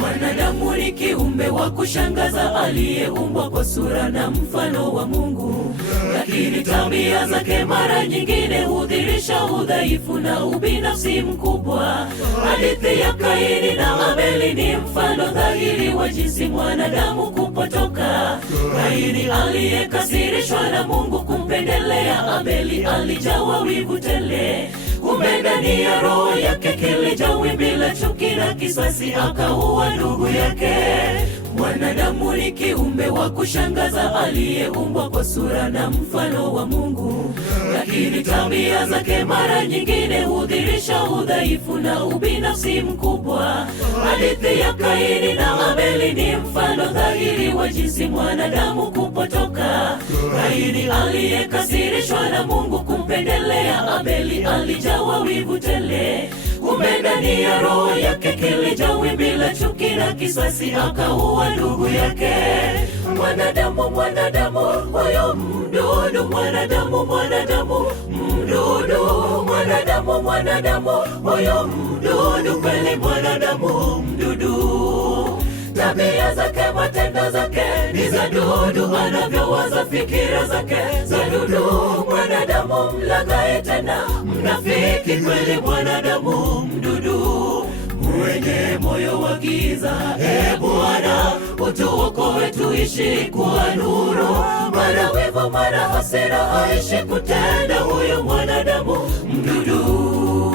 Mwanadamu ni kiumbe wa kushangaza aliyeumbwa kwa sura na mfano wa Mungu, lakini tabia zake mara nyingine hudhihirisha udhaifu na ubinafsi mkubwa. Hadithi ya Kaini na Abeli ni mfano dhahiri wa jinsi mwanadamu kupotoka. Kaini aliyekasirishwa na Mungu kumpendelea Abeli alijawa wivu tele. Kumbe ndani ya roho yake kilija wimbi la chuki na kisasi, akaua ndugu yake. Mwanadamu ni kiumbe wa kushangaza aliyeumbwa kwa sura na mfano wa Mungu, lakini tabia zake mara nyingine hudhihirisha udhaifu na ubinafsi mkubwa. Hadithi ya Kaini na Abeli ni mfano dhahiri wa jinsi mwanadamu kupotoka. Kaini aliyekasirishwa na Mungu kumpendelea Abeli alijawa wivu tele. Kumbe ndani ya roho yake kilija wimbi la chuki na kisasi, akaua ndugu yake. Mwanadamu, mwanadamu, huyo mdudu. Mwanadamu, mwanadamu, mdudu. Mwanadamu, mwanadamu, huyo mdudu. Kweli mwanadamu mdudu. Tabia zake, matendo zake ni za dudu, anavyowaza fikira zake za dudu. Mwanadamu mlaghai tena mnafiki, kweli mwanadamu mdudu. Mwenye moyo wa giza, Bwana utuokoe tuishi kwa nuru. Mara wivu, mara hasira, aishi kutenda huyo mwanadamu mdudu.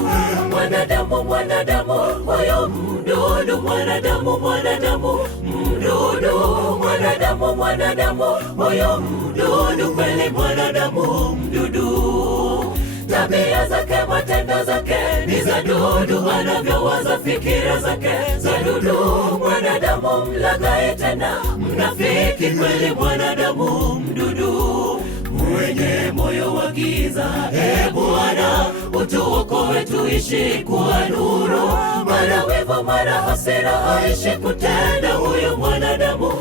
Mwanadamu, mwanadamu, huyo mdudu. Mwanadamu, mwanadamu, mdudu. Mwanadamu, mwanadamu, huyo mdudu. Kweli mwanadamu mdudu. Tabia zake, matendo zake ni za dudu, anavyowaza fikira zake za dudu. Mwanadamu mlaghai tena mnafiki, kweli mwanadamu mdudu. Mwenye moyo wa giza, Bwana utuokoe tuishi kwa nuru. Mara wivu, mara hasira, aishi kutenda huyo mwanadamu